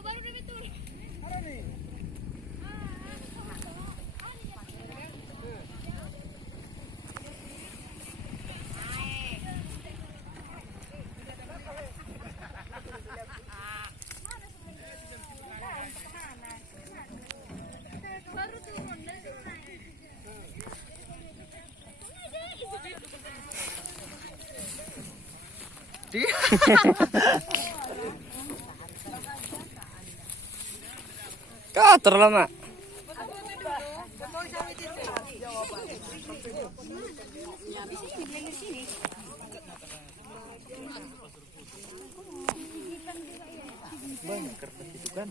baru demi tur. Ada nih. Baru turun dari sana. Kotor lah, Mak. Banyak kertas itu kan.